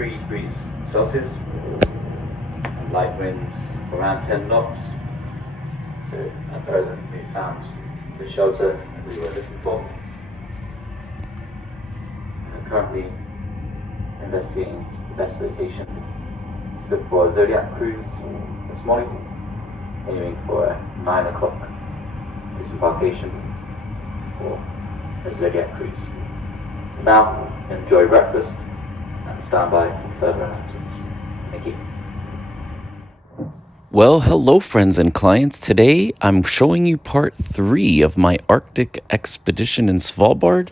3 degrees Celsius, and light winds around 10 knots. So at present we found the shelter that we were looking for. We're currently investigating the best location. Look for a Zodiac cruise this morning, aiming for a 9 o'clock disembarkation for a Zodiac cruise. Now, enjoy breakfast and stand by for further announcements. Thank you. Well, hello friends and clients. Today I'm showing you part 3 of my Arctic expedition in Svalbard.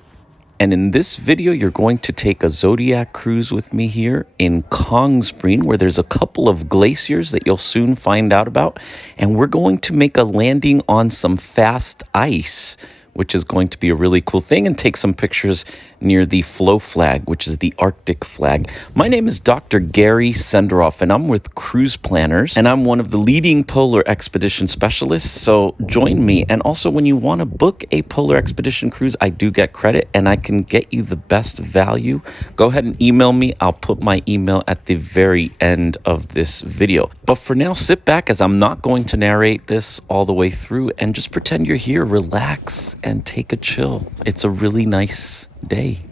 And in this video, you're going to take a Zodiac cruise with me here in Kongsbreen, where there's a couple of glaciers that you'll soon find out about. And we're going to make a landing on some fast ice, which is going to be a really cool thing, and take some pictures near the flow flag, which is the Arctic flag. My name is Dr. Gary Senderoff, and I'm with Cruise Planners, and I'm one of the leading polar expedition specialists, so join me. And also, when you want to book a polar expedition cruise, I do get credit, and I can get you the best value. Go ahead and email me. I'll put my email at the very end of this video. But for now, sit back, as I'm not going to narrate this all the way through, and just pretend you're here, relax, and take a chill. It's a really nice day.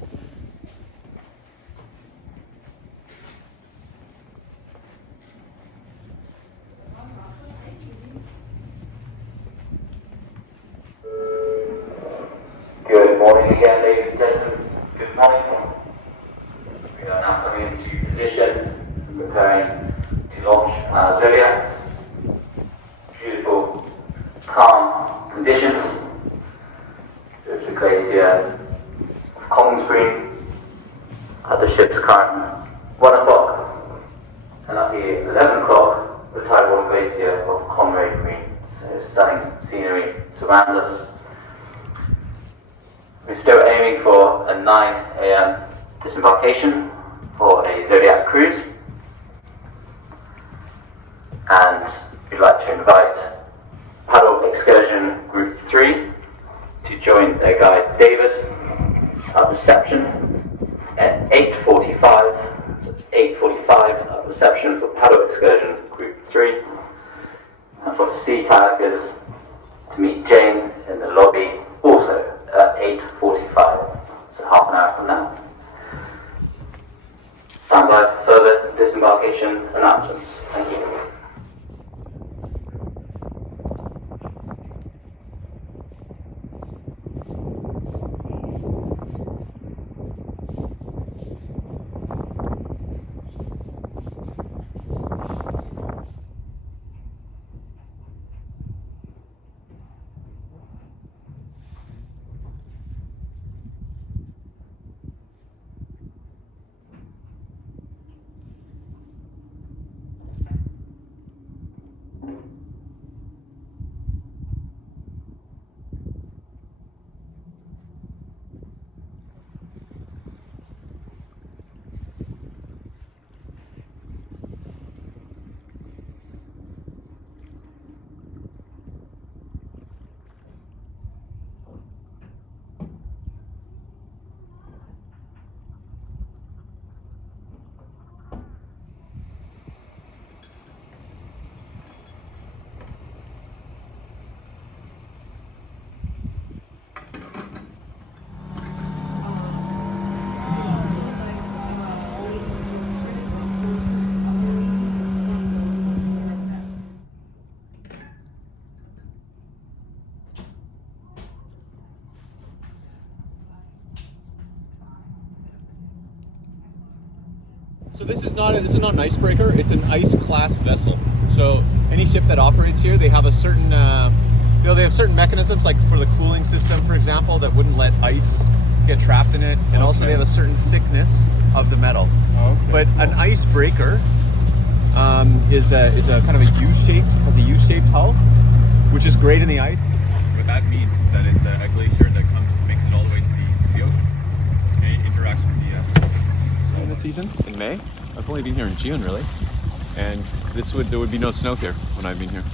Good morning again, ladies and gentlemen. Good morning. We are now coming into position, preparing to launch our Zodiac. Beautiful, calm conditions. There's the glacier of Kongsbreen at the ship's current 1 o'clock, and at the 11 o'clock, the tidal glacier of Quark. So stunning scenery surrounds us. We're still aiming for a 9 a.m. disembarkation for a Zodiac cruise, and we'd like to invite Paddle Excursion Group 3 to join their guide David at reception at 8:45. So it's 8:45 at reception for Paddle Excursion Group 3, and for the sea kayakers to meet Jane in the lobby also at 8:45, so half an hour from now. Stand by for further disembarkation announcements. Thank you. So this is not an icebreaker, it's an ice class vessel. So any ship that operates here, they have a certain they have certain mechanisms, like for the cooling system, for example, that wouldn't let ice get trapped in it, and also they have a certain thickness of the metal. But an icebreaker is a kind of a U-shaped hull, which is great in the ice. What that means is that it's a glacier that makes it all the way to the ocean, and it interacts with the in the season in May. I've only been here in June, really, and there would be no snow here when I've been here.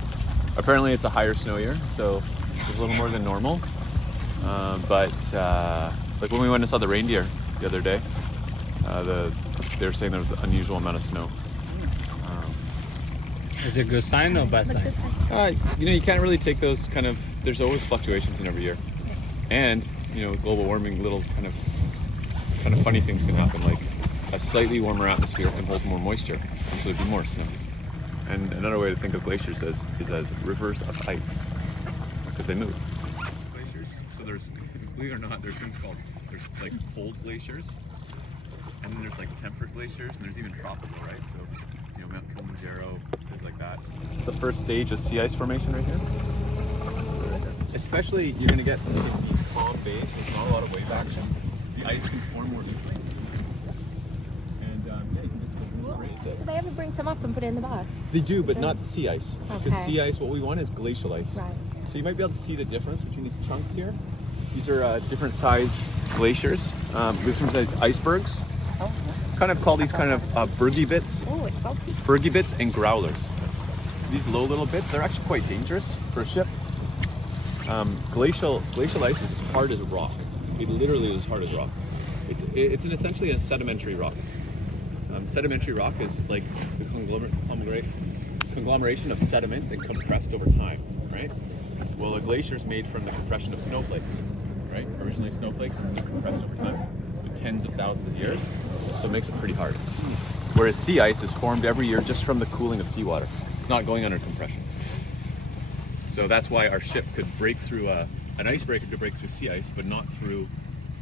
Apparently it's a higher snow year, so it's a little more than normal, but like when we went and saw the reindeer the other day, they were saying there was an unusual amount of snow. Is it a good sign or bad sign? You know, you can't really take those kind of. There's always fluctuations in every year, and you know, global warming, little kind of funny things can happen. Like a slightly warmer atmosphere can hold more moisture, and so there'd be more snow. And another way to think of glaciers is as rivers of ice, because they move. Glaciers. So there's, believe it or not, there's things called like cold glaciers, and then there's like temperate glaciers, and there's even tropical, right? So, you know, Mount Kilimanjaro, things like that. The first stage of sea ice formation right here. Especially, you're going to get in these calm bays. There's not a lot of wave action. The ice can form more easily. And yeah, you can just raise it. Do they ever bring some up and put it in the bar? They do, but not sea ice. Because Okay. sea ice, what we want is glacial ice. Right. So you might be able to see the difference between these chunks here. These are different sized glaciers. We have different sized icebergs. Oh, Kind of call these kind of bergy bits. oh, it's salty. Bergy bits and growlers. These low little bits, they're actually quite dangerous for a ship. Glacial ice is as hard as rock. It literally is as hard as rock. It's essentially a sedimentary rock. Sedimentary rock is like the conglomeration of sediments and compressed over time, right? Well, a glacier is made from the compression of snowflakes, right? Originally snowflakes and then compressed over time with tens of thousands of years, so it makes it pretty hard. Whereas sea ice is formed every year just from the cooling of seawater. It's not going under compression. So that's why our ship could break through an icebreaker could break through sea ice, but not through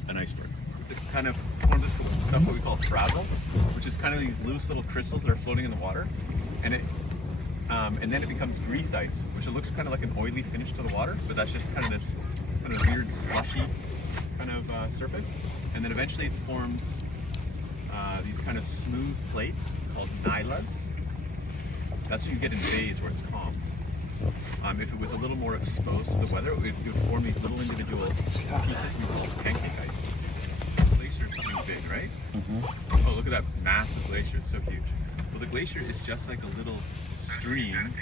an iceberg. It's a kind of form this stuff what we call frazzle, which is kind of these loose little crystals that are floating in the water, and then it becomes grease ice, which it looks kind of like an oily finish to the water, but that's just kind of this kind of weird slushy kind of surface, and then eventually it forms these kind of smooth plates called nylas. That's what you get in bays where it's calm. If it was a little more exposed to the weather, it would form these little individual pieces we call pancake ice. Glacier is something big, right? Mm-hmm. Oh, look at that massive glacier, it's so huge. Well, the glacier is just like a little stream.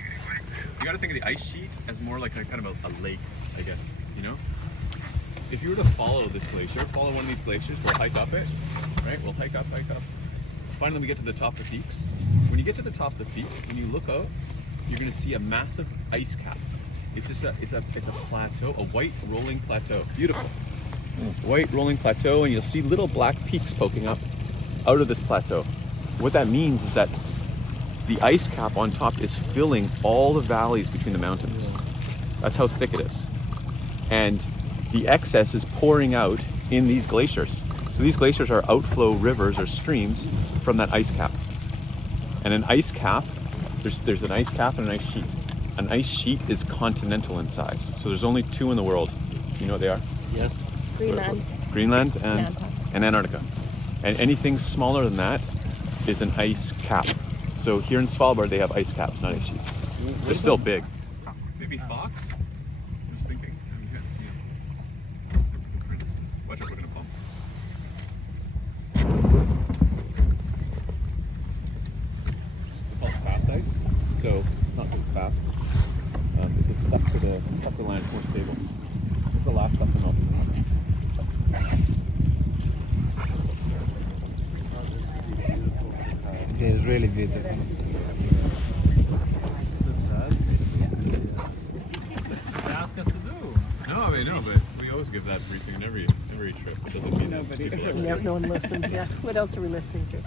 You gotta think of the ice sheet as more like a kind of a lake, I guess, you know? If you were to follow this glacier, follow one of these glaciers, we'll hike up it, right? We'll hike up. Finally, we get to the top of the peaks. When you get to the top of the peak, when you look out, you're going to see a massive ice cap. It's just it's a plateau, a white rolling plateau. Beautiful. White rolling plateau, and you'll see little black peaks poking up out of this plateau. What that means is that the ice cap on top is filling all the valleys between the mountains. That's how thick it is. And the excess is pouring out in these glaciers. So these glaciers are outflow rivers or streams from that ice cap. And an ice cap, there's an ice cap and an ice sheet. An ice sheet is continental in size. So there's only two in the world. You know what they are? Yes. Greenland and Antarctica. And anything smaller than that is an ice cap. So here in Svalbard, they have ice caps, not ice sheets. They're still big. Maybe fox? I'm just thinking. You can't see it. Watch out, we're gonna bump. It's called fast ice. So, not that it's fast. It's just stuck to the land, more stable. It's the last stuff to melt. It's really beautiful. They ask us to do. No, I mean, no, but we always give that briefing in every trip. It doesn't mean that people are No one listens, yeah. What else are we listening to? Oh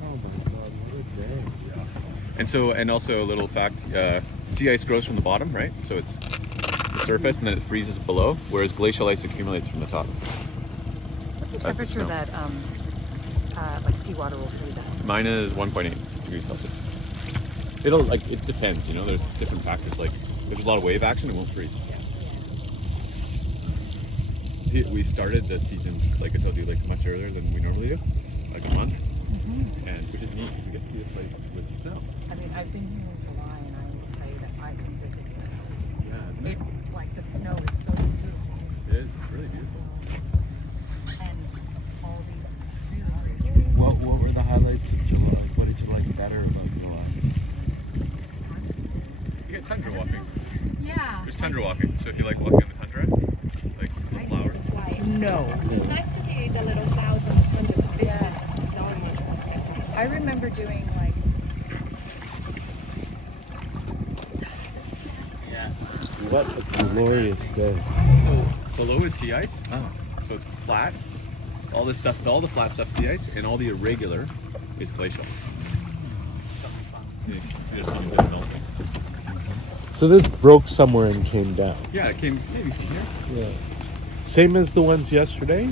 my God, what a day. And also a little fact, sea ice grows from the bottom, right? So it's the surface and then it freezes below, whereas glacial ice accumulates from the top. What's the That's the temperature snow. that like seawater will freeze at? Mine is 1.8 degrees Celsius. It depends, you know, there's different factors. Like, if there's a lot of wave action, it won't freeze. We started the season, like I told you, like much earlier than we normally do, like a month, and which is neat because we get to see a place with snow. I mean, I've been here in July, and I will say that I think this is special. Yeah, isn't it? Like the snow is so beautiful, It is. It's really beautiful. and all these. What were the highlights of July? What did you like better about July? You get tundra walking. Yeah. There's tundra walking. So if you like walking on the tundra, like the flowers. No. It's nice to be the little clouds on the tundra. This is so much remember doing like. What a glorious day. So below is sea ice. Oh. So it's flat. All this stuff, all the flat stuff, sea ice, and all the irregular is glacial. You can see there's nothing been melting. So this broke somewhere and came down. Yeah, it came maybe from here. Yeah. Same as the ones yesterday?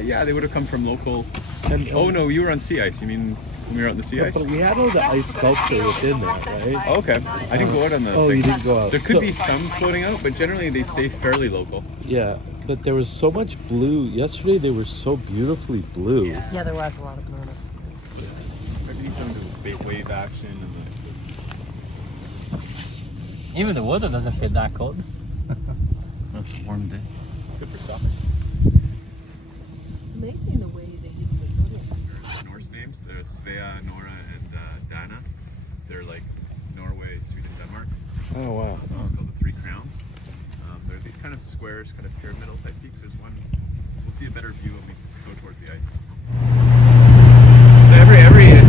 Yeah, they would have come from local. And, Oh no, you were on sea ice. You mean when we were out in the sea but ice? we had all the ice sculpture within that, right? Oh, okay. I didn't go out on the Oh, thing. you didn't go out. There could So- be some floating out, but generally they stay fairly local. Yeah, but there was so much blue. Yesterday they were so beautifully blue. Yeah, there was a lot of blueness. There could be some wave action and Even the water doesn't feel that cold. That's a warm day. good for stopping. It's amazing the way they use the Zodiac. Norse names. There's Svea, Nora, and Dana. They're like Norway, Sweden, Denmark. Oh wow. It's called the Three Crowns. They're these kind of squares, kind of pyramidal type peaks. There's one. We'll see a better view when we go towards the ice.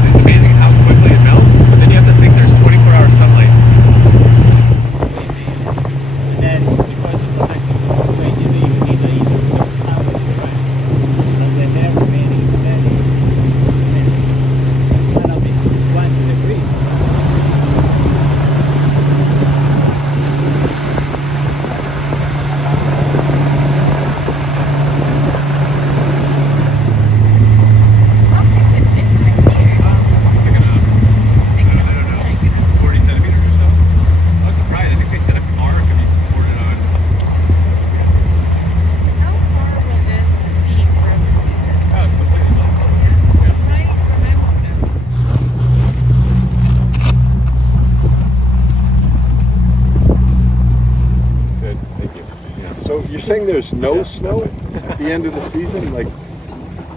So it's amazing how quickly it melts. But then you have to think there's 24-hour sunlight. And then because it's connected to the radiator, you need a heater to power the fan. And then they're remaining steady. And that'll be 1 degree. Picking up, I don't know, 40 centimeters or so. I was surprised. I think they said a car could be supported on. How far will this recede throughout the season? Oh, completely local. Right? Remember that. Good, thank you. Yeah. So you're saying there's no snow at the end of the season, like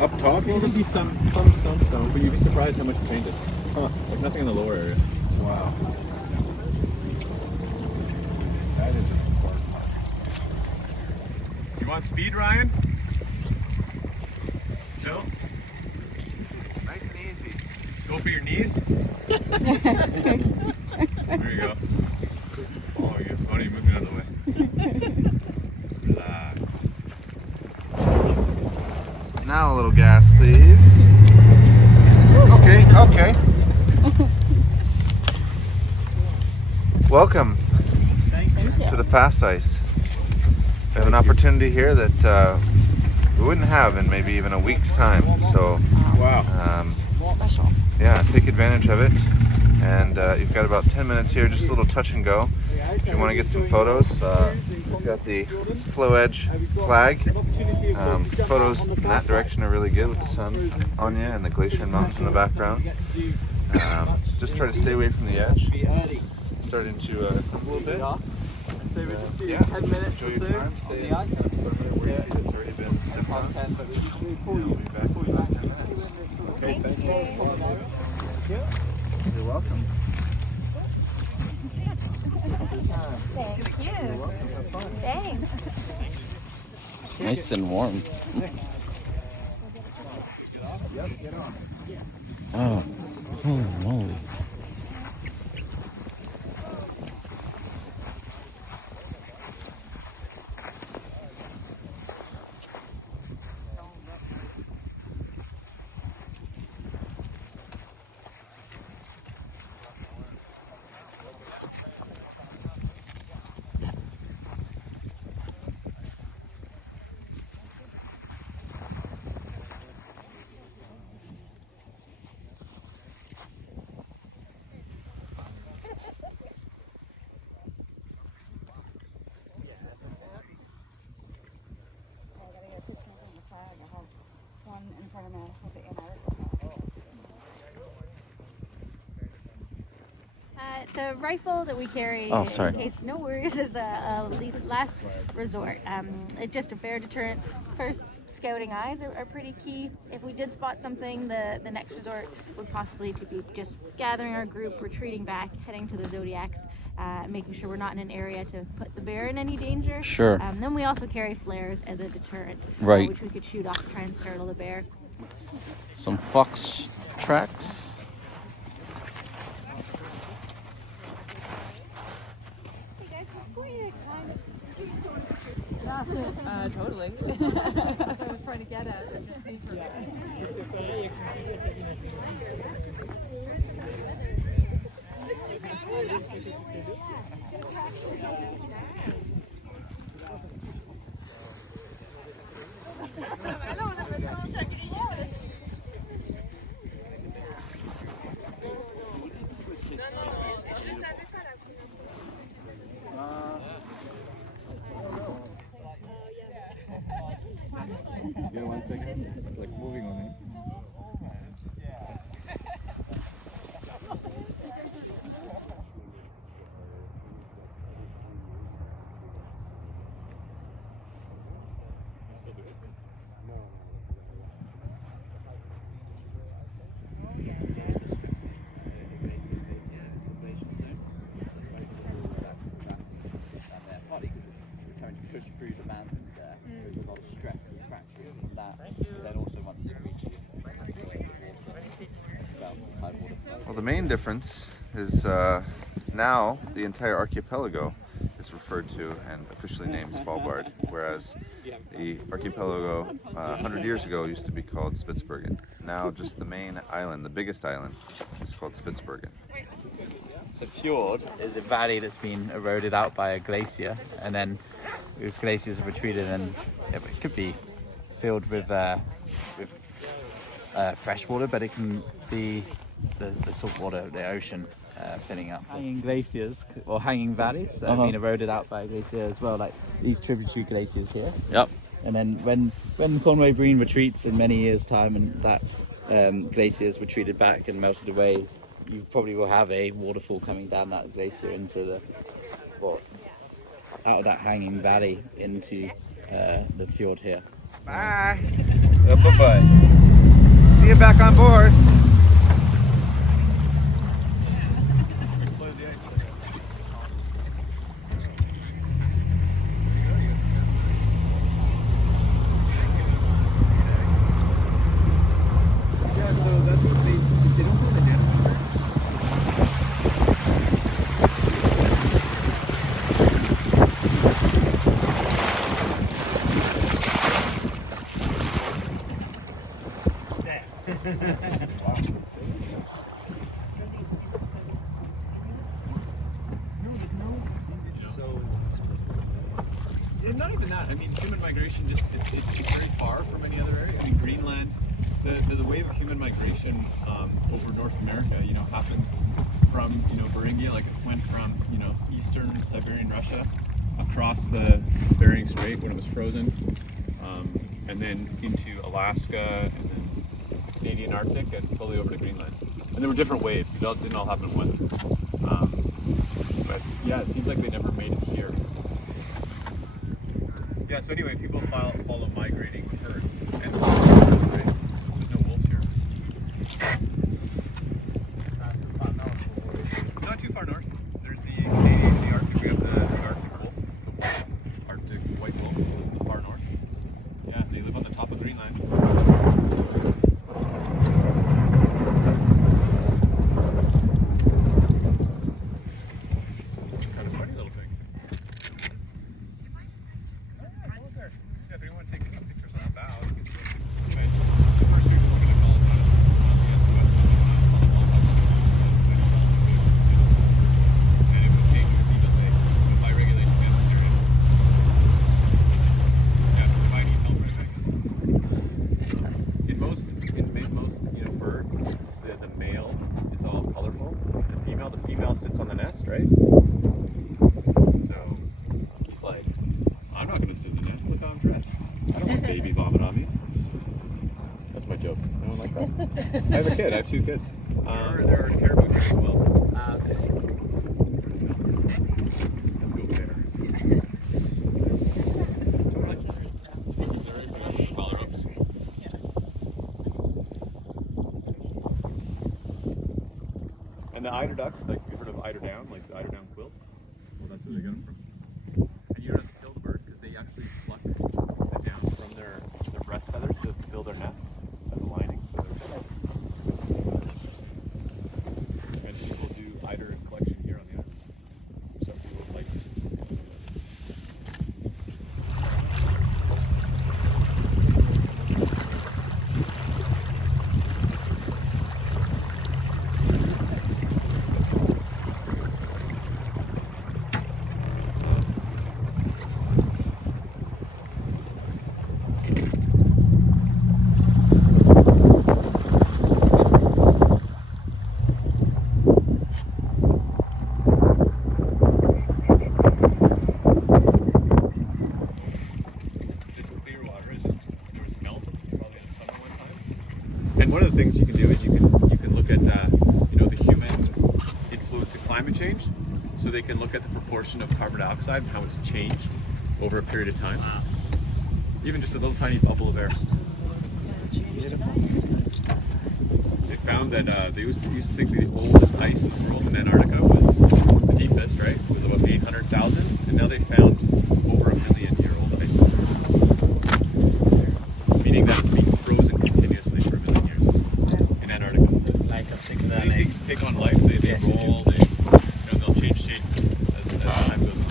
up top? There'll be some, but you'd be surprised how much it changes. Huh. Like nothing in the lower area. Wow. That is an important part. You want speed, Ryan? Chill. Nice and easy. Go for your knees. There you go. Oh, you funny. Move me out of the way. Relaxed. Now a little gas, please. Okay, okay. Welcome to the fast ice. We have an opportunity here that we wouldn't have in maybe even a week's time. So, Wow. Special. yeah, take advantage of it. And you've got about 10 minutes here, just a little touch and go. If you want to get some photos, we've got the Flow Edge flag. Photos in that direction are really good with the sun on you and the glacier and mountains in the background. Just try to stay away from the edge. It's starting to move a little bit. Yeah, just enjoy your time. Stay in kind of put them in where you see that's already been stepped on. We'll be back in about 10 minutes. Okay, thank you. You're welcome. Thank you. Thanks. Nice and warm. Yep, get on. Oh, holy moly. The rifle that we carry, Oh, sorry. in case no worries, is a last resort. It's just a bear deterrent. First, scouting eyes are pretty key. If we did spot something, the next resort would possibly to be just gathering our group, retreating back, heading to the Zodiacs, making sure we're not in an area to put the bear in any danger. Sure. Then we also carry flares as a deterrent, Right. which we could shoot off to try and startle the bear. Some fox tracks. Totally. That's what I was trying to get at. Yeah, 1 second. It's like moving on me. Push through the mountains there. So there's a lot of stress and fracture from that. But then also once it reaches high water flow. Well, the main difference is now the entire archipelago is referred to and officially named Svalbard, whereas the archipelago 100 years ago used to be called Spitsbergen. Now just the main island, the biggest island, is called Spitsbergen. So Fjord is a valley that's been eroded out by a glacier, and then those glaciers are retreated, and it could be filled with fresh water, but it can be the salt water, the ocean filling up. Hanging glaciers or hanging valleys that have been eroded out by a glacier as well, like these tributary glaciers here. Yep. And then when Kongsbreen retreats in many years' time, and that glacier is retreated back and melted away, you probably will have a waterfall coming down that glacier into the out of that hanging valley into the fjord here. Bye. Bye-bye. See you back on board. Not even that. I mean, human migration it's very far from any other area. I mean, Greenland, the wave of human migration over North America, happened from Beringia, like it went from eastern Siberian Russia across the Bering Strait when it was frozen, and then into Alaska, and then the Canadian Arctic, and slowly over to Greenland. And there were different waves. It didn't all happen at once. But yeah, it seems like they never made it here. Yeah, so anyway, people follow migrating herds, and so right? There's no wolves here. Not too far north. There's the Arctic. We have the Arctic wolf. It's a wolf. Arctic white wolf lives in the far north. Yeah, they live on the top of Greenland. Kind of funny little thing. Yeah, if anyone takes some pictures on the bow, you can see it. And it would take immediately by regulation down this area. Yeah, providing help right back. In most birds, the male is all colorful. The female sits on the nest, right? So he's like, I'm not gonna sit in the nest. Look how I'm dressed. I don't want baby vomit on me. That's my joke. I don't like that. I have a kid. I have 2 kids. There are caribou here as well. So, let's go there. Collar-ups. And the eider ducks, like you heard of eider down, like the eider down quilts. Well, that's where they get them from. And you don't have to kill the bird because they actually pluck the down from their breast feathers to build their nest as a lining. So and people do eider collection here on the island. Some people have licenses. change, so they can look at the proportion of carbon dioxide and how it's changed over a period of time. Even just a little tiny bubble of air. They found that they used to think the oldest ice in the world in Antarctica was the deepest, right? It was about 800,000, and now they found over 1 million year old ice. Meaning that it's been frozen continuously for 1 million years in Antarctica. These things take on life, they roll, they'll change shape as time goes on.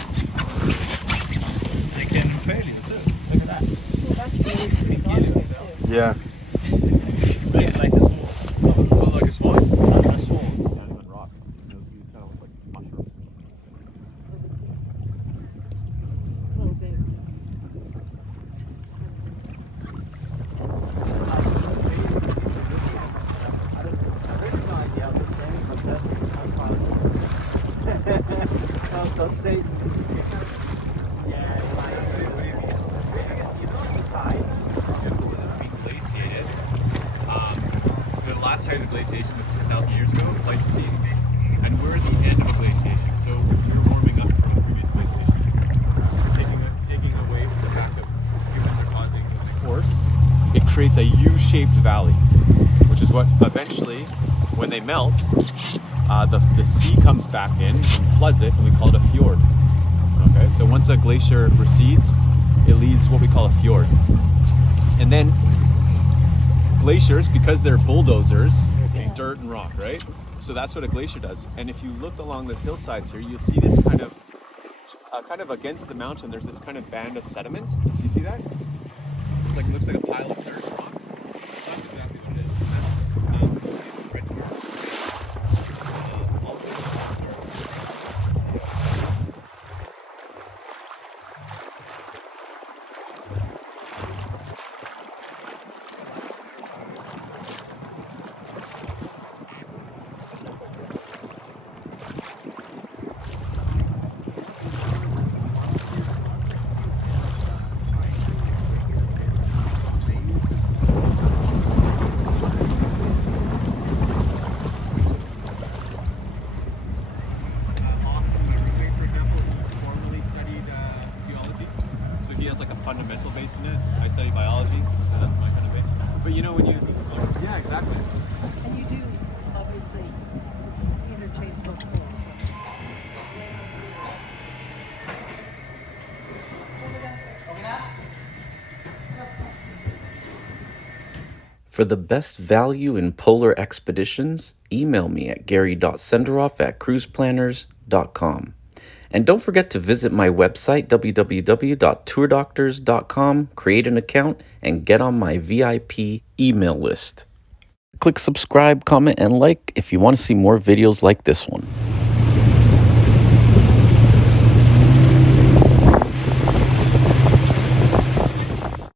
They can fail you too. Look at that. Well, that's really big object too. Yeah. It's like a sword. Oh, like a swan? A sword. Rock. These kind of look like mushrooms. A little big. Glaciated. The last height of glaciation was 10,000 years ago, Pleistocene, and we're at the end of a glaciation, so we're warming up from a previous glaciation. Taking away from the fact of humans are causing its force, it creates a U-shaped valley, which is what eventually, when they melt, the sea comes back in and floods it, and we call it a fjord. Okay, so once a glacier recedes, it leads what we call a fjord. And then glaciers, because they're bulldozers, dirt and rock, right? So that's what a glacier does. And if you look along the hillsides here, you'll see this kind of against the mountain, there's this kind of band of sediment. Do you see that? It's like, it looks like a pile of dirt and rocks. That's exactly what it is. And that's red dirt. All of it is dirt. He has like a fundamental base in it. I study biology, so that's my kind of base. But you know, when you yeah, exactly. And you do, obviously, interchangeable things. For the best value in polar expeditions, email me at gary.senderoff@cruiseplanners.com. And don't forget to visit my website, www.tourdoctors.com, create an account, and get on my VIP email list. Click subscribe, comment, and like if you want to see more videos like this one.